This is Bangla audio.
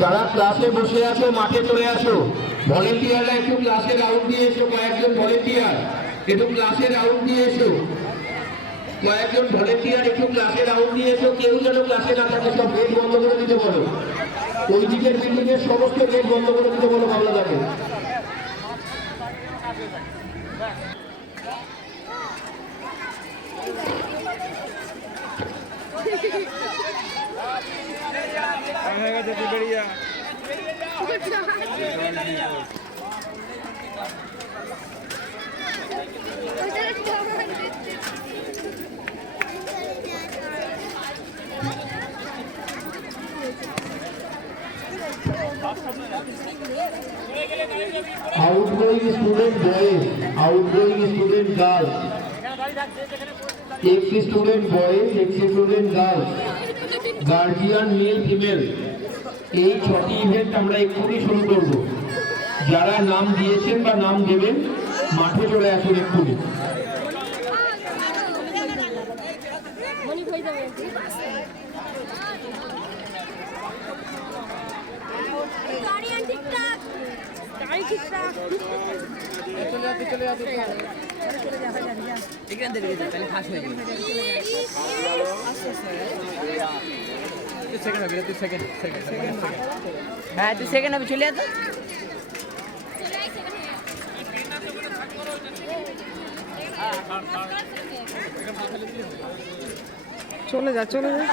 যারা ক্লাসে বসে আছো মাঠে চলে আসো। ভলেন্টিয়াররা একটু ক্লাসে রাউন্ড দিয়ে এসো। কয়েকজন ভলেন্টিয়ার একটু ক্লাসে রাউন্ড দিয়ে এসো। কয়েকজন ভলেন্টিয়ার একটু ক্লাসে রাউন্ড দিয়ে এসো। কেউ যেন ক্লাসে না থাকে, সব গেট বন্ধ করে দিতে বলো। ওই দিকের বিল্ডিং এর সমস্ত গেট বন্ধ করে দিতে বলো মামলাদারকে। Outgoing student boys, outgoing student girls, ex student boys, ex student girls, guardian male female, এই 6টি ইভেন্ট আমরা এক্ষুনি শুরু করব। যারা নাম দিয়েছেন বা নাম দেবেন মাঠে চলে আসুন এক্ষুনি। হ্যাঁ, 2 সেকেন্ড হবে, চলে যেত। চলে যা, চলে যা।